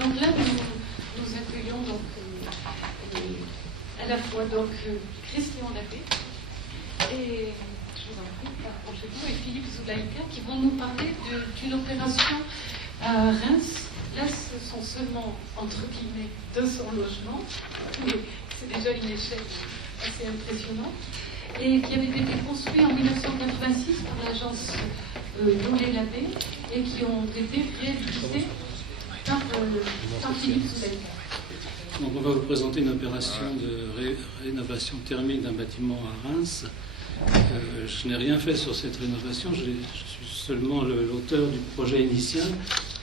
Donc là, nous accueillons donc, à la fois donc, Christian Labbé et, je vous en prie, approchez-vous, et Philippe Zoulaïka qui vont nous parler d'une opération à Reims. Là, ce sont seulement, entre guillemets, 200 logements, mais c'est déjà une échelle assez impressionnante, et qui avait été construit en 1986 par l'agence Labbé et qui ont été réalisés par Philippe Zoulaïka. Donc on va vous présenter une opération de rénovation thermique d'un bâtiment à Reims. Je n'ai rien fait sur cette rénovation, je suis seulement l'auteur du projet initial.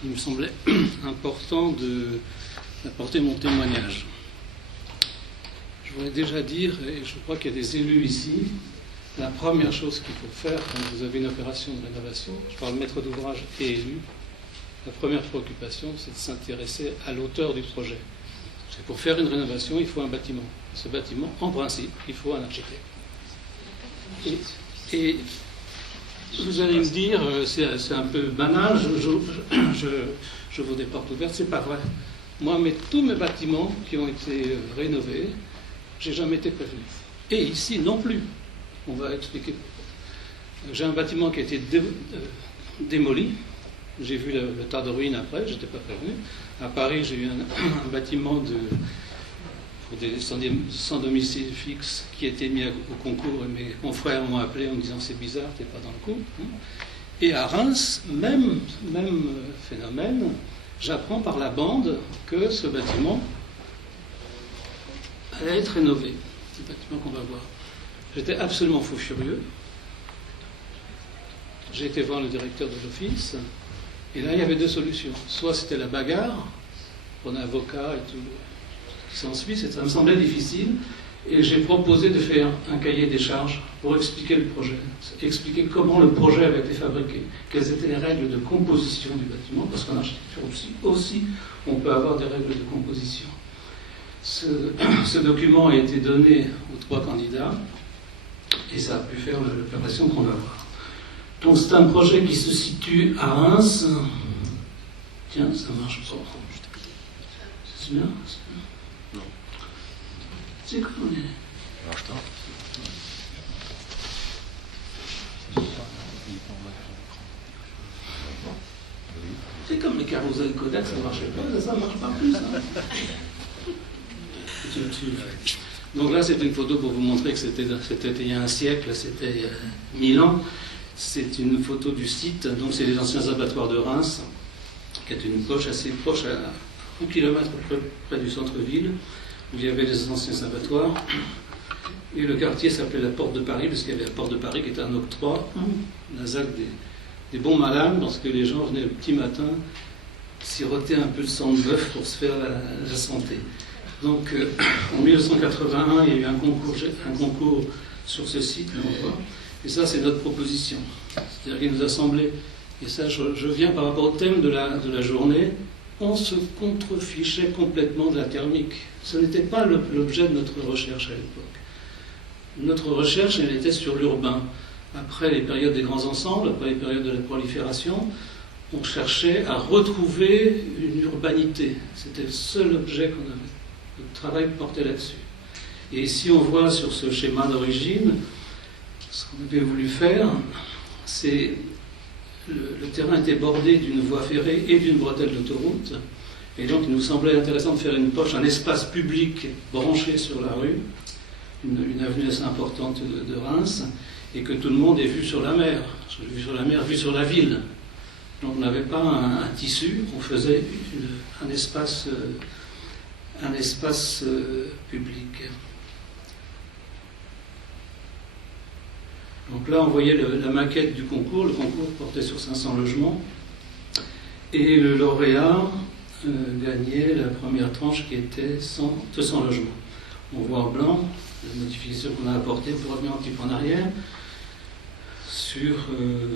Il me semblait important d'apporter mon témoignage. Je voudrais déjà dire, et je crois qu'il y a des élus ici, la première chose qu'il faut faire quand vous avez une opération de rénovation, je parle maître d'ouvrage et élu, la première préoccupation, c'est de s'intéresser à l'auteur du projet. C'est pour faire une rénovation, il faut un bâtiment. Ce bâtiment, en principe, il faut un architecte. Et vous allez me dire, c'est un peu banal, je vous des portes ouvertes, c'est pas vrai. Moi, tous mes bâtiments qui ont été rénovés, j'ai jamais été prévenu. Et ici non plus. On va expliquer pourquoi. J'ai un bâtiment qui a été démoli. J'ai vu le tas de ruines après, je n'étais pas prévenu. À Paris, j'ai eu un bâtiment pour des sans domicile fixe qui a été mis au concours, et mes confrères m'ont appelé en me disant c'est bizarre, tu n'es pas dans le coup. Et à Reims, même phénomène, j'apprends par la bande que ce bâtiment allait être rénové. C'est le bâtiment qu'on va voir. J'étais absolument fou furieux. J'ai été voir le directeur de l'office, et là il y avait deux solutions. Soit c'était la bagarre, pour un avocat et tout qui s'ensuit, ça me semblait difficile, et j'ai proposé de faire un cahier des charges pour expliquer le projet, expliquer comment le projet avait été fabriqué, quelles étaient les règles de composition du bâtiment, parce qu'en architecture aussi on peut avoir des règles de composition. Ce document a été donné aux trois candidats, et ça a pu faire l'opération qu'on va voir. Donc c'est un projet qui se situe à Reims. Tiens, ça marche pas. C'est bien? Non. C'est quoi? Marche pas. C'est comme les carousels Kodak, ça ne marchait pas, ça ne marche pas plus. Donc là, c'est une photo pour vous montrer que c'était il y a un siècle, c'était il y a 1000 ans. C'est une photo du site, donc c'est les anciens abattoirs de Reims, qui est une poche assez proche, à 1 kilomètre près du centre-ville, où il y avait les anciens abattoirs. Et le quartier s'appelait la Porte de Paris, parce qu'il y avait la Porte de Paris qui était un octroi, la ZAC des bons malades, parce que les gens venaient le petit matin siroter un peu de sang de bœuf pour se faire la santé. Donc en 1981, il y a eu un concours sur ce site, là, on voit. Et ça, c'est notre proposition. C'est-à-dire qu'il nous a semblé, et ça, je viens par rapport au thème de la journée, on se contrefichait complètement de la thermique. Ce n'était pas l'objet de notre recherche à l'époque. Notre recherche, elle était sur l'urbain. Après les périodes des grands ensembles, après les périodes de la prolifération, on cherchait à retrouver une urbanité. C'était le seul objet qu'on avait. Notre travail portait là-dessus. Et ici, on voit sur ce schéma d'origine, ce qu'on avait voulu faire, c'est le terrain était bordé d'une voie ferrée et d'une bretelle d'autoroute, et donc il nous semblait intéressant de faire une poche, un espace public branché sur la rue, une avenue assez importante de Reims, et que tout le monde ait vue sur la mer, vue sur la mer, vue sur la ville. Donc on n'avait pas un tissu, on faisait un espace public. Donc là, on voyait la maquette du concours. Le concours portait sur 500 logements. Et le lauréat gagnait la première tranche qui était 200 logements. On voit en blanc la modification qu'on a apportée, pour revenir un petit peu en arrière, sur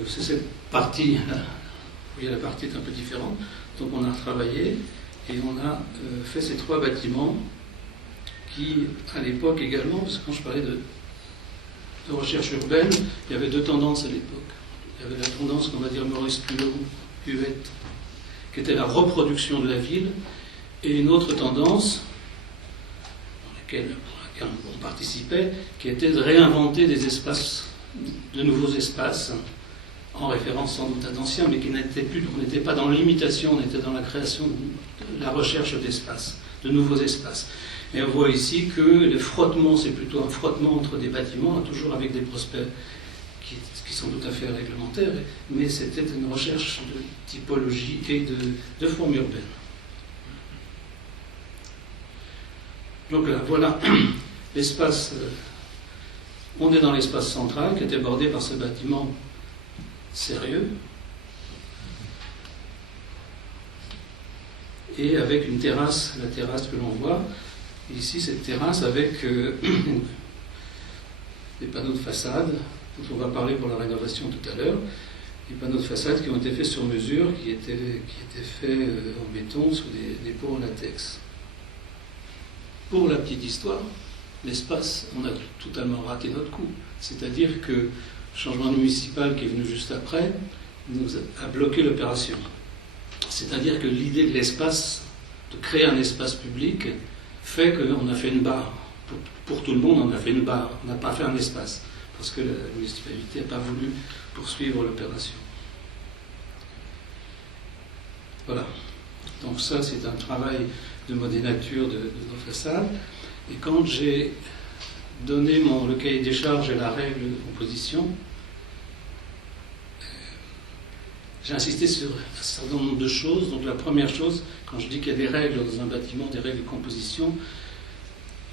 c'est cette partie, là, vous voyez la partie est un peu différente. Donc on a retravaillé et on a fait ces trois bâtiments qui, à l'époque également, parce que quand je parlais de recherche urbaine, il y avait deux tendances à l'époque. Il y avait la tendance qu'on va dire Maurice Hulot, Huette, qui était la reproduction de la ville, et une autre tendance pour laquelle on participait, qui était de réinventer des espaces, de nouveaux espaces, en référence sans doute à d'anciens, mais qui n'étaient plus, on n'était pas dans l'imitation, on était dans la création, la recherche d'espaces, de nouveaux espaces. Et on voit ici que le frottement, c'est plutôt un frottement entre des bâtiments, toujours avec des prospects qui sont tout à fait réglementaires, mais c'était une recherche de typologie et de forme urbaine. Donc là, voilà l'espace. On est dans l'espace central qui est bordé par ce bâtiment sérieux et avec une terrasse, la terrasse que l'on voit ici, cette terrasse avec des panneaux de façade dont on va parler pour la rénovation tout à l'heure, des panneaux de façade qui ont été faits sur mesure, qui étaient faits en béton sur des pots en latex. Pour la petite histoire, l'espace, on a totalement raté notre coup. C'est-à-dire que le changement municipal qui est venu juste après nous a bloqué l'opération. C'est-à-dire que l'idée de l'espace, de créer un espace public, fait qu'on a fait une barre. Pour tout le monde, on a fait une barre. On n'a pas fait un espace. Parce que la municipalité n'a pas voulu poursuivre l'opération. Voilà. Donc ça, c'est un travail de modénature de nos façades. Et quand j'ai donné le cahier des charges et la règle de composition, j'ai insisté sur un certain nombre de choses. Donc la première chose, quand je dis qu'il y a des règles dans un bâtiment, des règles de composition,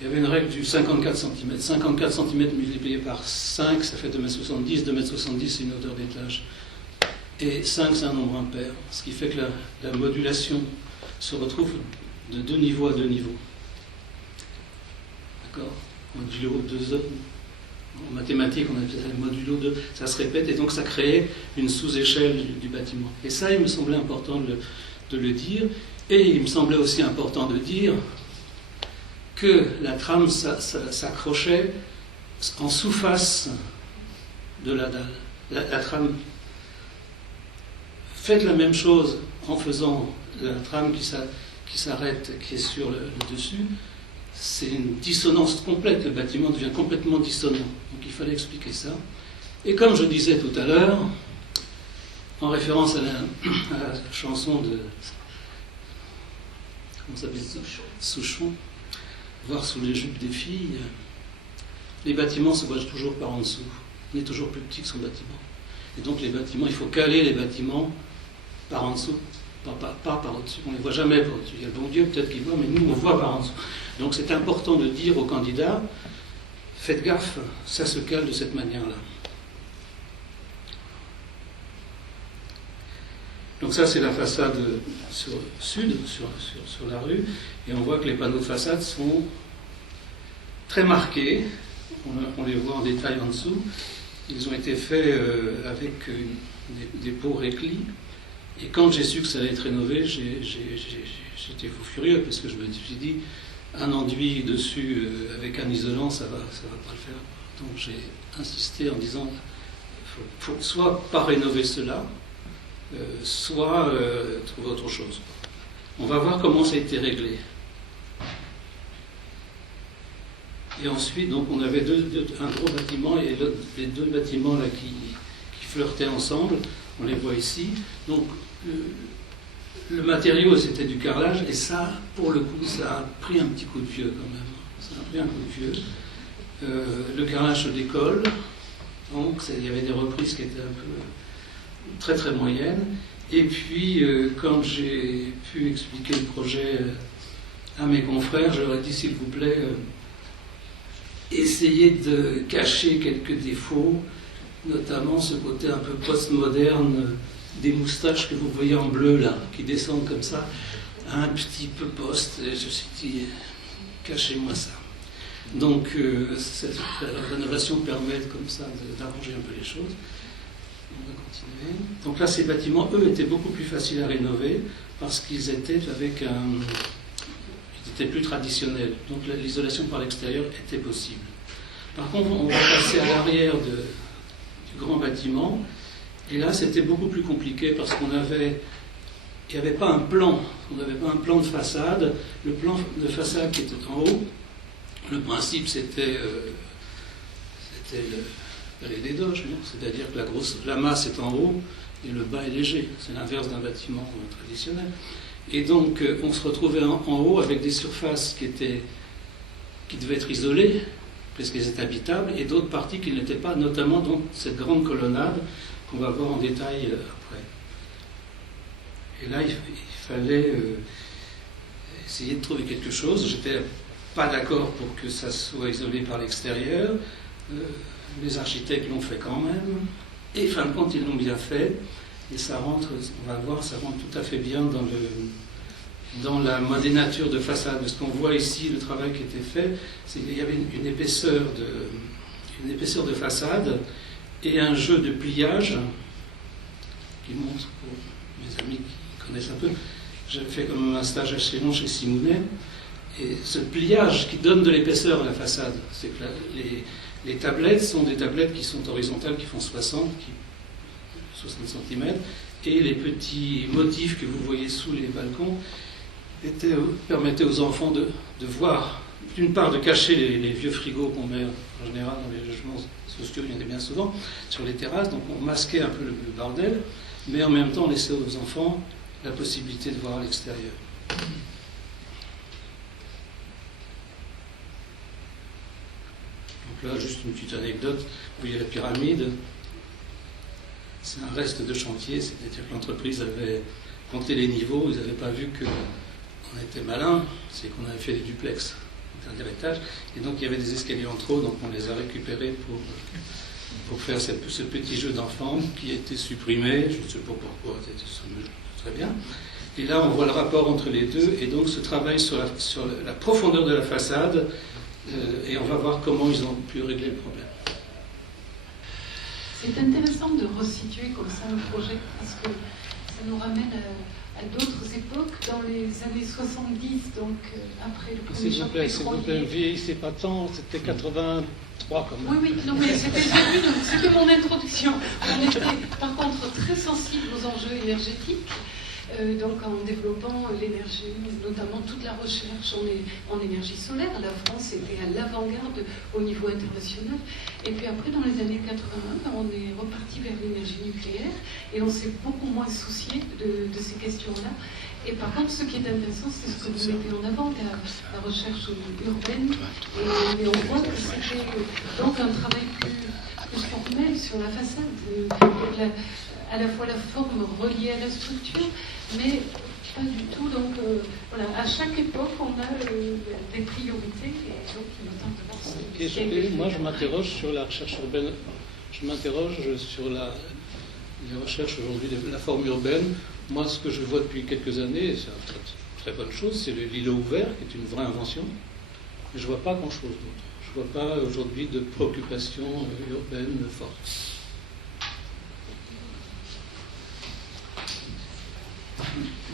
il y avait une règle du 54 cm. 54 cm multiplié par 5, ça fait 2,70 m. 2,70 m, c'est une hauteur d'étage. Et 5, c'est un nombre impair. Ce qui fait que la modulation se retrouve de 2 niveaux à 2 niveaux. D'accord ? Modulo 2, en mathématiques, on appelle ça modulo 2. Ça se répète et donc ça crée une sous-échelle du bâtiment. Et ça, il me semblait important de le dire. Et il me semblait aussi important de dire que la trame s'accrochait en sous-face de la dalle. La trame. Faites la même chose en faisant la trame qui s'arrête, qui est sur le dessus. C'est une dissonance complète. Le bâtiment devient complètement dissonant. Donc il fallait expliquer ça. Et comme je disais tout à l'heure, en référence à la chanson de comment ça s'appelle, Souchon, voir sous les jupes des filles, les bâtiments se voient toujours par en dessous. Il est toujours plus petit que son bâtiment. Et donc les bâtiments, il faut caler les bâtiments par en dessous, pas par au-dessus. On ne les voit jamais par au-dessus. Il y a le bon Dieu peut-être qui voit, mais nous on voit par en dessous. Donc c'est important de dire aux candidats, faites gaffe, ça se cale de cette manière-là. Donc ça c'est la façade sud, sur la rue, et on voit que les panneaux de façade sont très marqués, on les voit en détail en dessous. Ils ont été faits avec des pots réclis, et quand j'ai su que ça allait être rénové, j'étais fou furieux, parce que je me suis dit, un enduit dessus avec un isolant, ça va pas le faire. Donc j'ai insisté en disant, faut soit pas rénover cela, soit trouver autre chose. On va voir comment ça a été réglé. Et ensuite, donc, on avait un gros bâtiment et les deux bâtiments là qui flirtaient ensemble. On les voit ici. Donc, le matériau, c'était du carrelage, et ça, pour le coup, ça a pris un petit coup de vieux quand même. Ça a pris un coup de vieux. Le carrelage se décolle. Donc, il y avait des reprises qui étaient un peu très très moyennes. Et puis, quand j'ai pu expliquer le projet à mes confrères, je leur ai dit, s'il vous plaît, essayez de cacher quelques défauts, notamment ce côté un peu postmoderne des moustaches que vous voyez en bleu là, qui descendent comme ça, un petit peu poste. Et je me suis dit, cachez-moi ça. Donc, cette rénovation permet comme ça d'arranger un peu les choses. On va continuer. Donc là, ces bâtiments, eux, étaient beaucoup plus faciles à rénover parce qu'ils étaient avec ils étaient plus traditionnels. Donc l'isolation par l'extérieur était possible. Par contre, on va passer à l'arrière du grand bâtiment. Et là, c'était beaucoup plus compliqué parce qu'on avait il n'y avait pas un plan, on n'avait pas un plan de façade. Le plan de façade qui était en haut, le principe c'était le palais des doges, c'est-à-dire que la masse est en haut et le bas est léger. C'est l'inverse d'un bâtiment traditionnel. Et donc on se retrouvait en haut avec des surfaces qui devaient être isolées, parce qu'elles étaient habitables, et d'autres parties qui ne l'étaient pas, notamment donc cette grande colonnade qu'on va voir en détail après. Et là, il fallait essayer de trouver quelque chose. J'étais pas d'accord pour que ça soit isolé par l'extérieur. Les architectes l'ont fait quand même. Et fin de compte, ils l'ont bien fait. Et ça rentre, on va voir, ça rentre tout à fait bien dans la modénature de façade. Ce qu'on voit ici, le travail qui était fait, c'est qu'il y avait une épaisseur de façade et un jeu de pliage qui montre pour mes amis qui connaissent un peu. J'avais fait comme un stage assez long chez Simounet. Et ce pliage qui donne de l'épaisseur à la façade, c'est que les tablettes sont des tablettes qui sont horizontales, qui font 60 cm, et les petits motifs que vous voyez sous les balcons permettaient aux enfants de voir, d'une part, de cacher les vieux frigos qu'on met en général dans les logements sociaux, il y en a bien souvent, sur les terrasses, donc on masquait un peu le bordel, mais en même temps on laissait aux enfants la possibilité de voir à l'extérieur. Donc là, juste une petite anecdote, vous voyez la pyramide, c'est un reste de chantier, c'est-à-dire que l'entreprise avait compté les niveaux, ils n'avaient pas vu qu'on était malin, c'est qu'on avait fait des duplex, un dernier étage, et donc il y avait des escaliers en trop, donc on les a récupérés pour faire ce petit jeu d'enfant qui a été supprimé, je ne sais pas pourquoi, c'est très bien. Et là, on voit le rapport entre les deux, et donc ce travail sur la profondeur de la façade, et on va voir comment ils ont pu régler le problème. C'est intéressant de resituer comme ça le projet, parce que ça nous ramène à d'autres époques, dans les années 70, donc après le premier choc pétrolier. S'il vous plaît, vieillissez pas tant, c'était 83 quand même. Oui, non, mais c'était mon introduction. On était par contre très sensible aux enjeux énergétiques. Donc en développant l'énergie, notamment toute la recherche en énergie solaire. La France était à l'avant-garde au niveau international. Et puis après, dans les années 80, on est reparti vers l'énergie nucléaire et on s'est beaucoup moins soucié de ces questions-là. Et par contre, ce qui est intéressant, c'est ce que vous mettez en avant, la recherche urbaine. Et on voit que c'était donc un travail plus formel sur la façade, à la fois la forme reliée à la structure, mais pas du tout. Donc voilà, à chaque époque, on a des priorités, et donc il est temps de voir ce moi, je m'interroge sur la recherche urbaine. Je m'interroge sur les recherches aujourd'hui de la forme urbaine. Moi, ce que je vois depuis quelques années, c'est une très bonne chose, c'est l'îlot ouvert, qui est une vraie invention. Mais je ne vois pas grand-chose d'autre. Je ne vois pas aujourd'hui de préoccupation urbaine forte.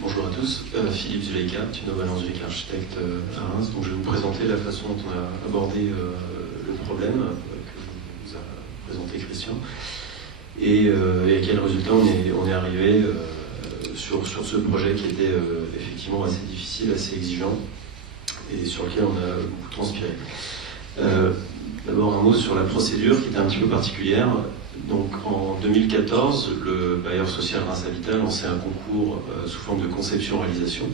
Bonjour à tous, Philippe Zuleika, Tunno Zuleika, architecte à Reims. Donc je vais vous présenter la façon dont on a abordé le problème que vous a présenté Christian et à quel résultat on est arrivé sur ce projet qui était effectivement assez difficile, assez exigeant et sur lequel on a beaucoup transpiré. D'abord un mot sur la procédure qui était un petit peu particulière. Donc en 2014, le bailleur social Reims Habitat lançait un concours sous forme de conception-réalisation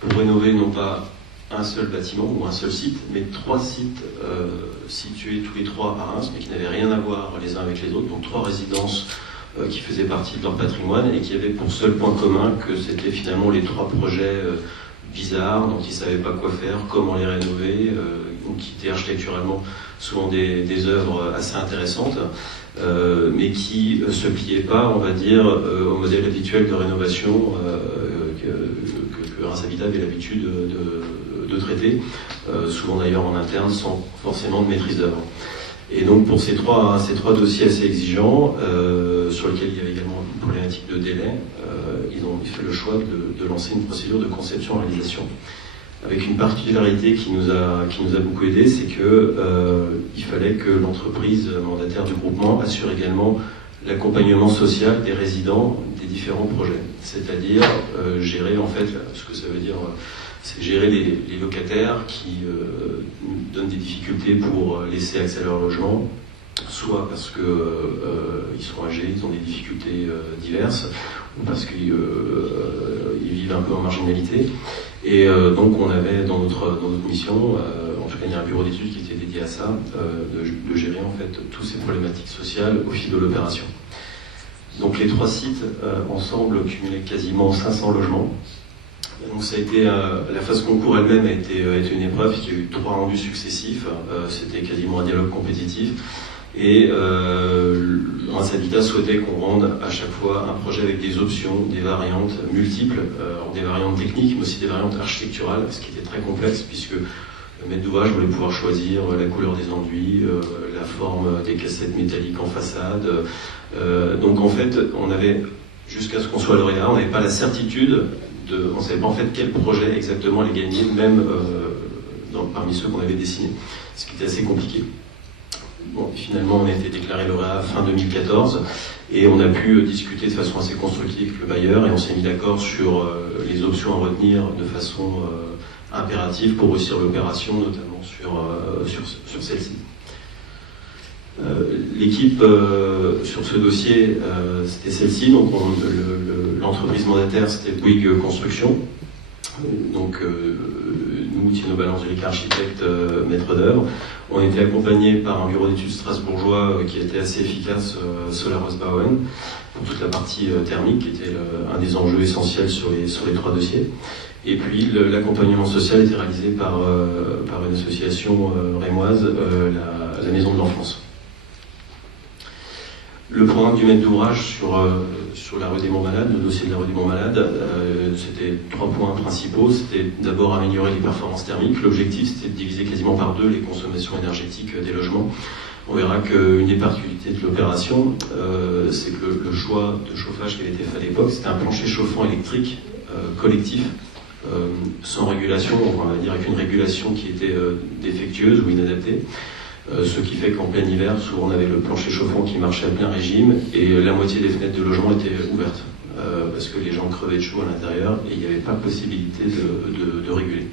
pour rénover non pas un seul bâtiment ou un seul site, mais 3 sites situés tous les 3 à Reims, mais qui n'avaient rien à voir les uns avec les autres, donc 3 résidences qui faisaient partie de leur patrimoine et qui avaient pour seul point commun que c'était finalement les 3 projets bizarres, dont ils ne savaient pas quoi faire, comment les rénover, ou qui étaient architecturalement souvent des œuvres assez intéressantes, mais qui ne se pliaient pas, on va dire, au modèle habituel de rénovation que Reims Habitat avait l'habitude de traiter, souvent d'ailleurs en interne, sans forcément de maîtrise d'œuvre. Et donc pour ces trois dossiers assez exigeants, sur lesquels il y avait également une problématique de délai, ils ont fait le choix de lancer une procédure de conception-réalisation, avec une particularité qui nous a beaucoup aidé, c'est que il fallait que l'entreprise mandataire du groupement assure également l'accompagnement social des résidents des différents projets. c'est-à-dire gérer en fait, ce que ça veut dire, c'est gérer les locataires qui donnent des difficultés pour laisser accès à leur logement, soit parce qu'ils sont âgés, ils ont des difficultés diverses, ou parce qu'ils vivent un peu en marginalité. Et donc on avait dans notre mission, en tout cas il y a un bureau d'études qui était dédié à ça, de gérer en fait toutes ces problématiques sociales au fil de l'opération. Donc les 3 sites ensemble cumulaient quasiment 500 logements. Donc ça a été, la phase concours elle-même a été une épreuve, il y a eu 3 rendus successifs, c'était quasiment un dialogue compétitif. Et Reims Habitat souhaitait qu'on rende à chaque fois un projet avec des options, des variantes multiples, des variantes techniques, mais aussi des variantes architecturales, ce qui était très complexe, puisque le maître d'ouvrage voulait pouvoir choisir la couleur des enduits, la forme des cassettes métalliques en façade. Donc en fait, on avait, jusqu'à ce qu'on soit lauréat, on n'avait pas la certitude, on ne savait pas en fait quel projet exactement allait gagner, même parmi ceux qu'on avait dessinés, ce qui était assez compliqué. Bon, finalement, on a été déclaré lauréat fin 2014 et on a pu discuter de façon assez constructive avec le bailleur et on s'est mis d'accord sur les options à retenir de façon impérative pour réussir l'opération, notamment sur celle-ci. L'équipe sur ce dossier, c'était celle-ci, donc l'entreprise mandataire c'était Bouygues Construction. Donc nous, Thierno Ballanzulica, architecte, maître d'œuvre. On était accompagné par un bureau d'études strasbourgeois qui a été assez efficace, Solarosbauen, pour toute la partie thermique, qui était un des enjeux essentiels sur les 3 dossiers. Et puis l'accompagnement social était réalisé par une association rémoise, la Maison de l'Enfance. Le programme du maître d'ouvrage sur la rue des Montmalades, le dossier de la rue des Montmalades, c'était 3 points principaux. C'était d'abord améliorer les performances thermiques. L'objectif, c'était de diviser quasiment par 2 les consommations énergétiques des logements. On verra qu'une des particularités de l'opération, c'est que le choix de chauffage qui avait été fait à l'époque, c'était un plancher chauffant électrique collectif, sans régulation, on va dire avec une régulation qui était défectueuse ou inadaptée. Ce qui fait qu'en plein hiver, souvent on avait le plancher chauffant qui marchait à plein régime et la moitié des fenêtres de logement étaient ouvertes parce que les gens crevaient de chaud à l'intérieur et il n'y avait pas possibilité de réguler.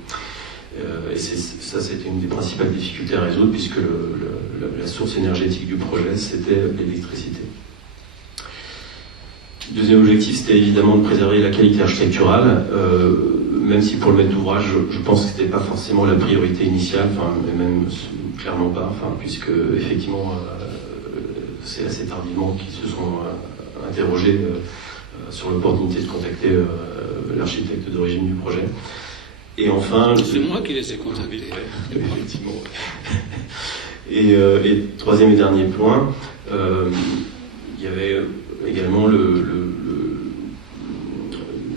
Et ça, c'était une des principales difficultés à résoudre puisque la source énergétique du projet, c'était l'électricité. Deuxième objectif, c'était évidemment de préserver la qualité architecturale, même si pour le maître d'ouvrage, je pense que ce n'était pas forcément la priorité initiale, et même clairement pas, puisque effectivement, c'est assez tardivement qu'ils se sont interrogés sur l'opportunité de contacter l'architecte d'origine du projet. Et enfin... C'est moi qui les ai contactés. Effectivement. Et troisième et dernier point, il y avait également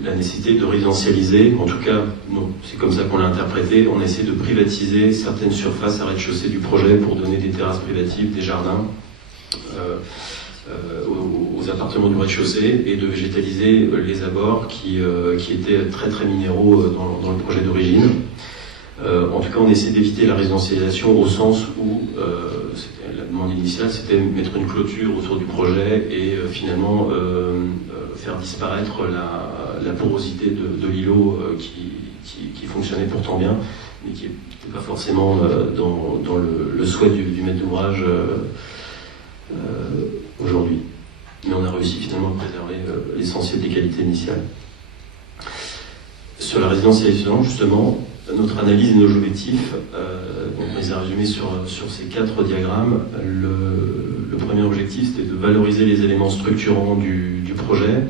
la nécessité de résidentialiser, en tout cas, non, c'est comme ça qu'on l'a interprété, on essaie de privatiser certaines surfaces à rez-de-chaussée du projet pour donner des terrasses privatives, des jardins aux appartements du rez-de-chaussée et de végétaliser les abords qui étaient très très minéraux dans le projet d'origine. En tout cas, on essaie d'éviter la résidentialisation au sens où la demande initiale, c'était mettre une clôture autour du projet et finalement faire disparaître la porosité de l'îlot qui fonctionnait pourtant bien, mais qui n'était pas forcément dans le souhait du maître d'ouvrage aujourd'hui. Mais on a réussi finalement à préserver l'essentiel des qualités initiales. Sur la résidentialisation, justement, notre analyse et nos objectifs, on les a résumés sur ces 4 diagrammes. Le premier objectif, c'était de valoriser les éléments structurants du projet.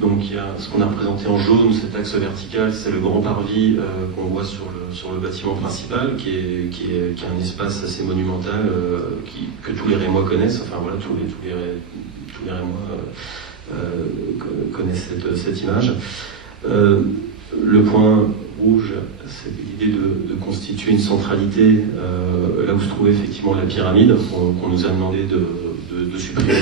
Donc il y a ce qu'on a représenté en jaune, cet axe vertical, c'est le grand parvis qu'on voit sur le bâtiment principal, qui est un espace assez monumental que tous les Rémois connaissent. Enfin voilà, tous les Rémois connaissent cette image. Le point rouge, c'est l'idée de constituer une centralité là où se trouvait effectivement la pyramide, qu'on nous a demandé de supprimer.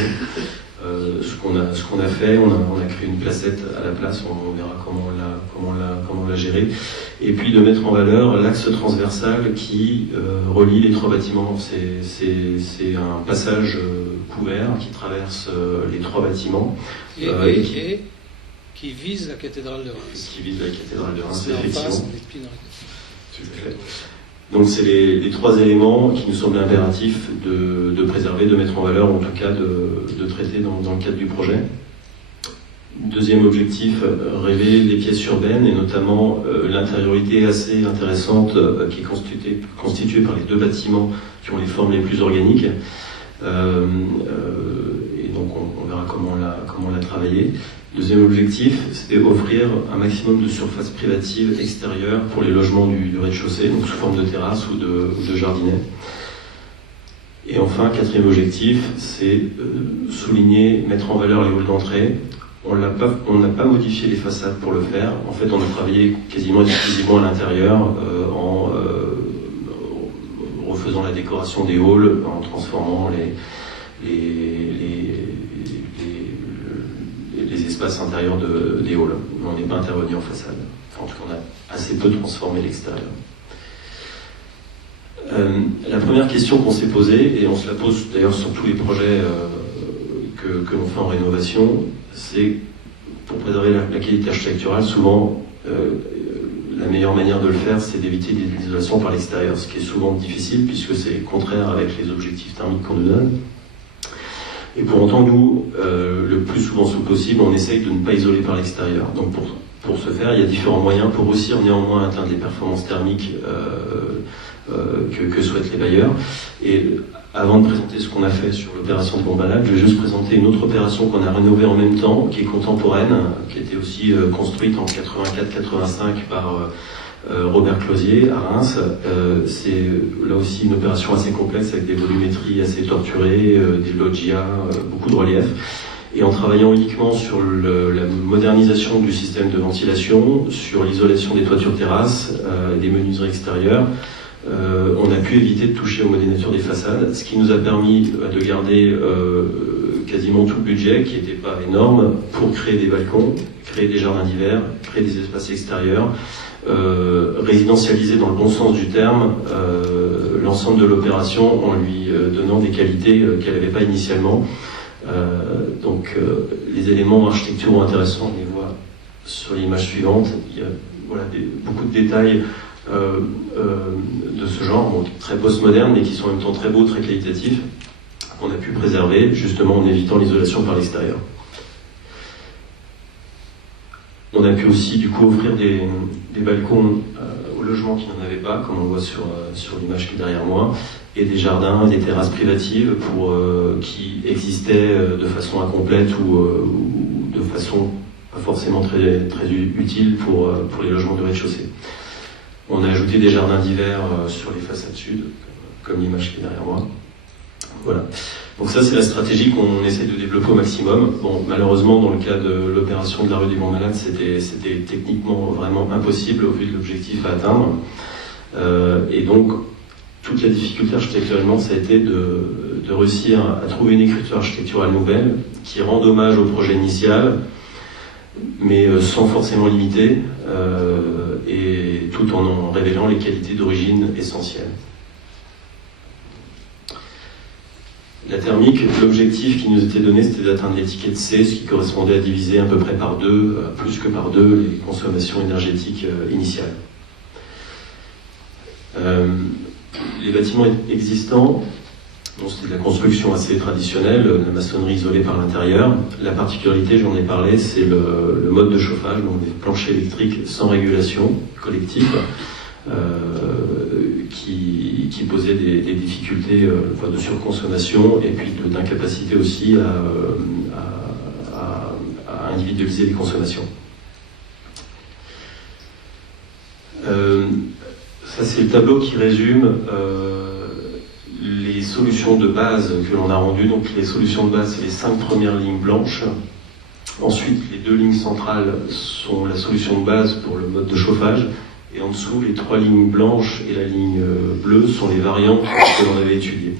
Ce qu'on a fait, on a créé une placette à la place, on verra comment on l'a géré, et puis de mettre en valeur l'axe transversal qui relie les 3 bâtiments. C'est un passage couvert qui traverse les 3 bâtiments. Qui qui vise la cathédrale de Reims. Qui vise la cathédrale de Reims, C'est en effectivement. face, on est pile dans la Tout à fait. Donc c'est les trois éléments qui nous semblent impératifs de préserver, de mettre en valeur, en tout cas de traiter dans le cadre du projet. Deuxième objectif, révéler les pièces urbaines et notamment l'intériorité assez intéressante qui est constituée par les deux bâtiments qui ont les formes les plus organiques. Et donc on verra comment on l'a travaillé. Deuxième objectif, c'était offrir un maximum de surface privative extérieure pour les logements du rez-de-chaussée, donc sous forme de terrasse ou de jardinet. Et enfin, quatrième objectif, c'est souligner, mettre en valeur les halls d'entrée. On n'a pas modifié les façades pour le faire. En fait, on a travaillé quasiment exclusivement à l'intérieur en refaisant la décoration des halls, en transformant les espaces intérieurs des halls. On n'est pas intervenu en façade. Enfin, en tout cas, on a assez peu transformé l'extérieur. La première question qu'on s'est posée, et on se la pose d'ailleurs sur tous les projets que l'on fait en rénovation, c'est pour préserver la qualité architecturale, souvent la meilleure manière de le faire, c'est d'éviter l'isolation par l'extérieur, ce qui est souvent difficile puisque c'est contraire avec les objectifs thermiques qu'on nous donne. Et pour autant, nous, le plus souvent possible, on essaye de ne pas isoler par l'extérieur. Donc pour ce faire, il y a différents moyens pour aussi néanmoins atteindre les performances thermiques que souhaitent les bailleurs. Et avant de présenter ce qu'on a fait sur l'opération de Montbalade, je vais juste présenter une autre opération qu'on a rénovée en même temps, qui est contemporaine, qui a été aussi construite en 84-85 par Robert Closier à Reims. C'est là aussi une opération assez complexe avec des volumétries assez torturées, des loggias, beaucoup de relief. Et en travaillant uniquement sur la modernisation du système de ventilation, sur l'isolation des toitures terrasses, des menuiseries extérieures, on a pu éviter de toucher aux modélisatures des façades, ce qui nous a permis de garder quasiment tout le budget, qui n'était pas énorme, pour créer des balcons, créer des jardins d'hiver, créer des espaces extérieurs, résidentialiser dans le bon sens du terme l'ensemble de l'opération en lui donnant des qualités qu'elle n'avait pas initialement. Donc les éléments architecturaux intéressants, on les voit sur l'image suivante. Il y a beaucoup de détails de ce genre, bon, très postmodernes, mais qui sont en même temps très beaux, très qualitatifs, qu'on a pu préserver justement en évitant l'isolation par l'extérieur. On a pu aussi du coup offrir des balcons aux logements qui n'en avaient pas, comme on voit sur l'image qui est derrière moi, et des jardins, des terrasses privatives qui existaient de façon incomplète ou de façon pas forcément très, très utile pour les logements de rez-de-chaussée. On a ajouté des jardins d'hiver sur les façades sud, comme l'image qui est derrière moi. Voilà. Donc ça, c'est la stratégie qu'on essaie de développer au maximum. Bon, malheureusement, dans le cas de l'opération de la rue des Montmalades, c'était techniquement vraiment impossible au vu de l'objectif à atteindre. Et donc, toute la difficulté architecturalement, ça a été de réussir à trouver une écriture architecturale nouvelle qui rende hommage au projet initial, mais sans forcément limiter, et tout en révélant les qualités d'origine essentielles. La thermique, l'objectif qui nous était donné, c'était d'atteindre l'étiquette C, ce qui correspondait à diviser à peu près par deux, plus que par deux, les consommations énergétiques initiales. Les bâtiments existants, c'était de la construction assez traditionnelle, la maçonnerie isolée par l'intérieur. La particularité, j'en ai parlé, c'est le mode de chauffage, donc des planchers électriques sans régulation collective, qui posaient des difficultés de surconsommation et puis d'incapacité aussi à individualiser les consommations. Ça, c'est le tableau qui résume les solutions de base que l'on a rendues. Donc les solutions de base, c'est les 5 premières lignes blanches. Ensuite, les 2 lignes centrales sont la solution de base pour le mode de chauffage. Et en dessous, les 3 lignes blanches et la ligne bleue sont les variantes que l'on avait étudiées.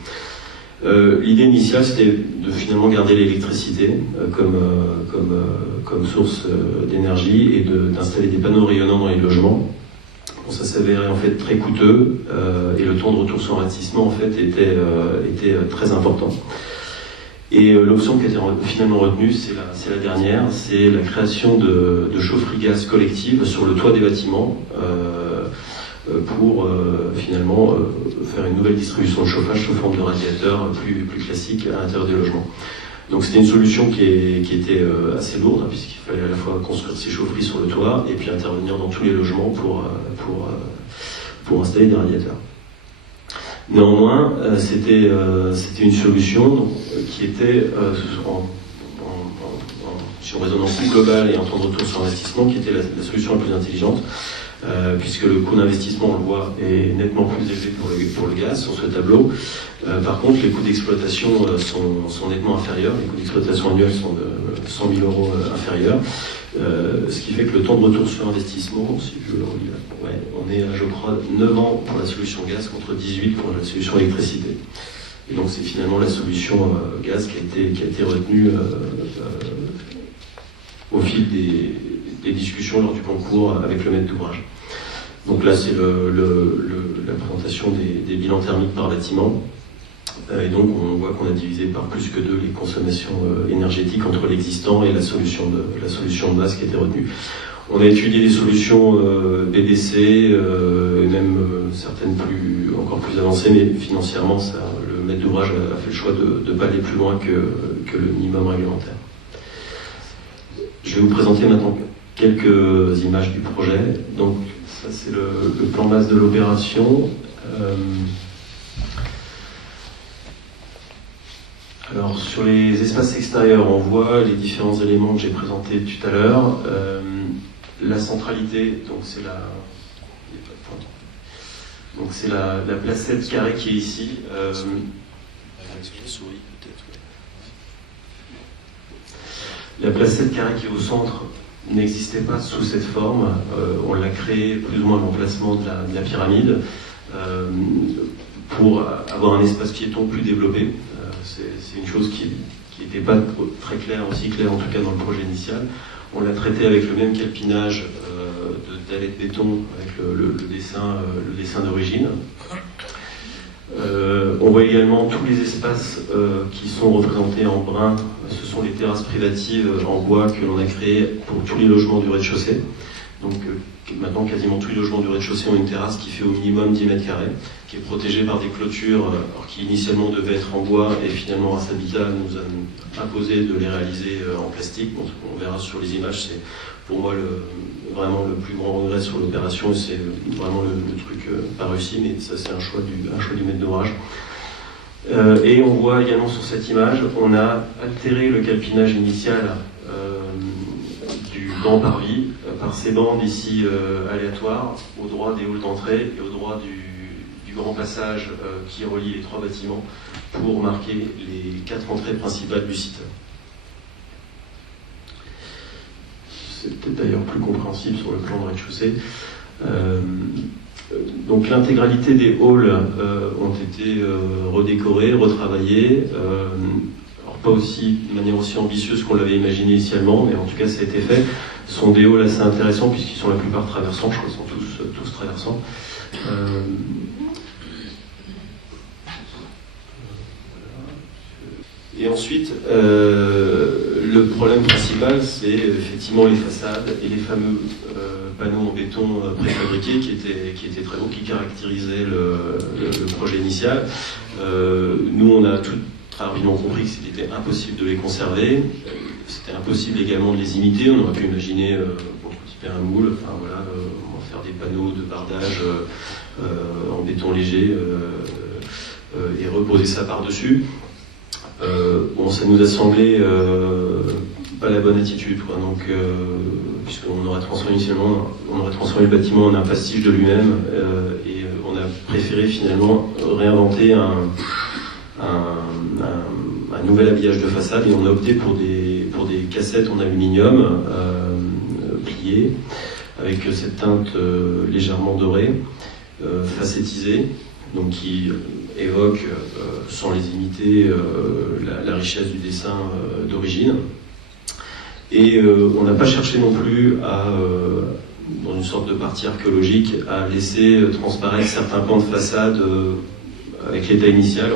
L'idée initiale, c'était de finalement garder l'électricité comme source d'énergie et d'installer des panneaux rayonnants dans les logements. Bon, ça s'avérait en fait très coûteux et le temps de retour sur investissement en fait était très important. Et l'option qui a été finalement retenue, c'est la dernière, c'est la création de chaufferies gaz collectives sur le toit des bâtiments pour finalement faire une nouvelle distribution de chauffage sous forme de radiateurs plus classique à l'intérieur des logements. Donc c'était une solution qui était assez lourde, puisqu'il fallait à la fois construire ces chaufferies sur le toit et puis intervenir dans tous les logements pour installer des radiateurs. Néanmoins, c'était une solution qui était, si on raisonne en coût global et en temps de retour sur investissement, qui était la solution la plus intelligente, puisque le coût d'investissement, on le voit, est nettement plus élevé pour le gaz sur ce tableau. Par contre, les coûts d'exploitation sont nettement inférieurs. Les coûts d'exploitation annuels sont de 100 000 euros inférieurs. Ce qui fait que le temps de retour sur investissement, si je le relis là, ouais, on est à, je crois, 9 ans pour la solution gaz contre 18 pour la solution électricité. Et donc c'est finalement la solution gaz qui a été retenue au fil des discussions lors du concours avec le maître d'ouvrage. Donc là, c'est la présentation des bilans thermiques par bâtiment. Et donc, on voit qu'on a divisé par plus que 2 les consommations énergétiques entre l'existant et la solution de base qui a été retenue. On a étudié des solutions BDC, et même certaines encore plus avancées, mais financièrement, le maître d'ouvrage a fait le choix de ne pas aller plus loin que le minimum réglementaire. Je vais vous présenter maintenant quelques images du projet. Donc, ça, c'est le plan base de l'opération. Alors, sur les espaces extérieurs, on voit les différents éléments que j'ai présentés tout à l'heure. La centralité, donc c'est la placette carrée qui est ici. La placette carrée qui est au centre n'existait pas sous cette forme. On l'a créée plus ou moins à l'emplacement de la pyramide pour avoir un espace piéton plus développé. C'est une chose qui n'était pas très claire, aussi claire en tout cas dans le projet initial. On l'a traité avec le même calpinage de dallets de béton avec le dessin d'origine. On voit également tous les espaces qui sont représentés en brun. Ce sont les terrasses privatives en bois que l'on a créées pour tous les logements du rez-de-chaussée. Donc maintenant, quasiment tous les logements du rez-de-chaussée ont une terrasse qui fait au minimum 10 mètres carrés, qui est protégée par des clôtures qui initialement devaient être en bois et finalement Ars Habitat nous a imposé de les réaliser en plastique. Bon, on verra sur les images, c'est pour moi vraiment le plus grand regret sur l'opération, c'est vraiment le truc pas réussi, mais ça c'est un choix du maître d'ouvrage. Et on voit également sur cette image, on a altéré le calpinage initial du banc parvis par ces bandes ici aléatoires au droit des halls d'entrée et au droit du grand passage qui relie les 3 bâtiments pour marquer les 4 entrées principales du site. C'est peut-être d'ailleurs plus compréhensible sur le plan de rez-de-chaussée. Donc l'intégralité des halls ont été redécorés, retravaillés. Alors pas de manière aussi ambitieuse qu'on l'avait imaginé initialement, mais en tout cas ça a été fait. Ce sont des halls assez intéressants puisqu'ils sont la plupart traversants, je crois qu'ils sont tous traversants. Et ensuite, le problème principal, c'est effectivement les façades et les fameux panneaux en béton préfabriqués qui étaient très beaux, qui caractérisaient le projet initial. Nous, on a tout très rapidement compris que c'était impossible de les conserver. C'était impossible également de les imiter. On aurait pu imaginer prototyper un moule, enfin voilà, on va faire des panneaux de bardage en béton léger et reposer ça par-dessus. Bon, ça nous a semblé pas la bonne attitude, quoi. Donc, puisqu'on aurait transformé le bâtiment en un pastiche de lui-même, et on a préféré finalement réinventer un nouvel habillage de façade, et on a opté pour des cassettes en aluminium pliées, avec cette teinte légèrement dorée, facettisée, donc qui évoque, sans les imiter, la richesse du dessin d'origine. Et on n'a pas cherché non plus dans une sorte de partie archéologique, à laisser transparaître certains pans de façade avec l'état initial,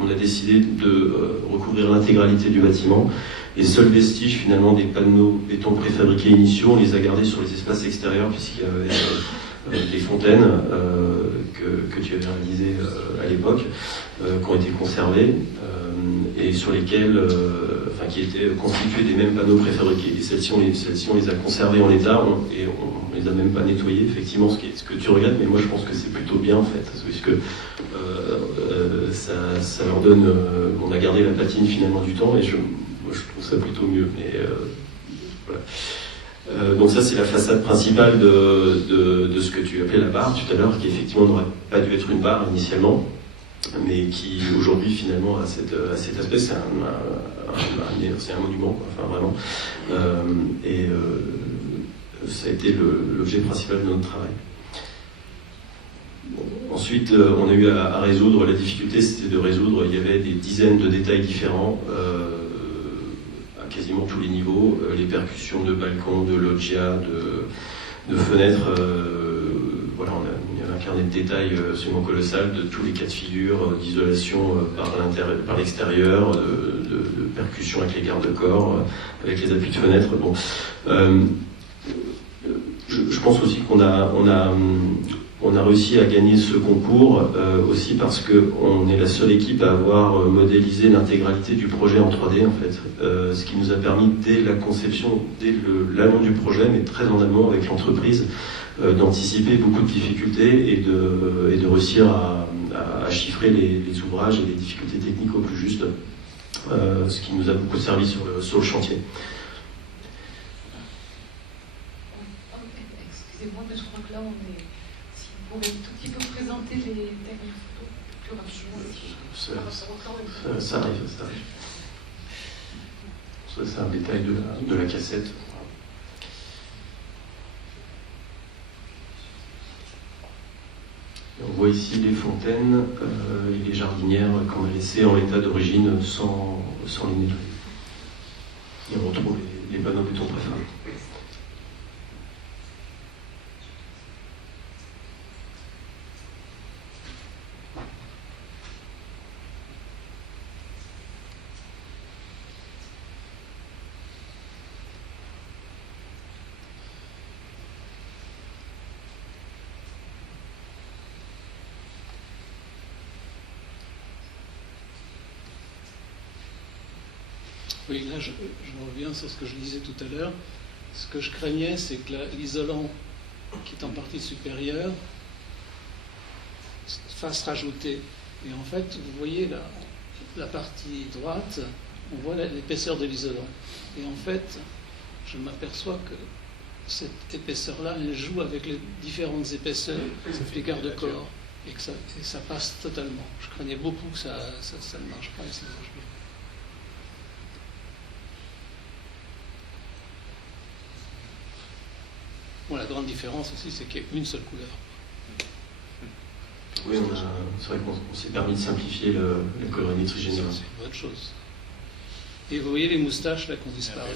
on a décidé de recouvrir l'intégralité du bâtiment. Les seuls vestiges finalement des panneaux béton préfabriqués initiaux, on les a gardés sur les espaces extérieurs puisqu'il y avait des fontaines que tu avais réalisées à l'époque, qui ont été conservées et sur lesquelles, qui étaient constituées des mêmes panneaux préfabriqués. Et celles-ci, on les a conservées en l'état et on les a même pas nettoyées. Effectivement, ce que tu regrettes, mais moi je pense que c'est plutôt bien en fait, puisque ça leur donne. On a gardé la patine finalement du temps et moi, je trouve ça plutôt mieux. Mais voilà. Donc ça, c'est la façade principale de ce que tu appelais la barre tout à l'heure, qui effectivement n'aurait pas dû être une barre initialement, mais qui aujourd'hui finalement a cet aspect. C'est un monument, quoi, enfin vraiment. Ça a été l'objet principal de notre travail. Bon, ensuite, on a eu à résoudre, la difficulté c'était de résoudre, il y avait des dizaines de détails différents, à quasiment tous les niveaux, les percussions de balcons, de loggia, de fenêtres, voilà, il y avait un carnet de détails absolument colossal de tous les cas de figure, d'isolation par l'extérieur, de percussions avec les garde-corps, avec les appuis de fenêtre. Bon. Je pense aussi qu'on a réussi à gagner ce concours aussi parce qu'on est la seule équipe à avoir modélisé l'intégralité du projet en 3D en fait. Ce qui nous a permis dès la conception, dès l'amont du projet, mais très en amont avec l'entreprise, d'anticiper beaucoup de difficultés et de réussir à chiffrer les ouvrages et les difficultés techniques au plus juste, ce qui nous a beaucoup servi sur le chantier. Excusez-moi, mais je crois que là, si vous pouvez tout petit peu présenter les dernières photos plus rapidement. Ça arrive. Ça, c'est un détail de la cassette. Et on voit ici les fontaines et les jardinières qu'on a laissées en l'état d'origine sans les nettoyer. Et on retrouve les panneaux béton préfabriqués. Oui, là, je reviens sur ce que je disais tout à l'heure. Ce que je craignais, c'est que l'isolant, qui est en partie supérieure, fasse rajouter. Et en fait, vous voyez la partie droite, on voit l'épaisseur de l'isolant. Et en fait, je m'aperçois que cette épaisseur-là, elle joue avec les différentes épaisseurs des garde-corps. Et que ça passe totalement. Je craignais beaucoup que ça ne marche pas et ça marche bien. Bon, la grande différence aussi, c'est qu'il y a une seule couleur. Oui, c'est vrai qu'on s'est permis de simplifier la colorimétrie générale. C'est une bonne chose. Et vous voyez les moustaches là qui ont disparu.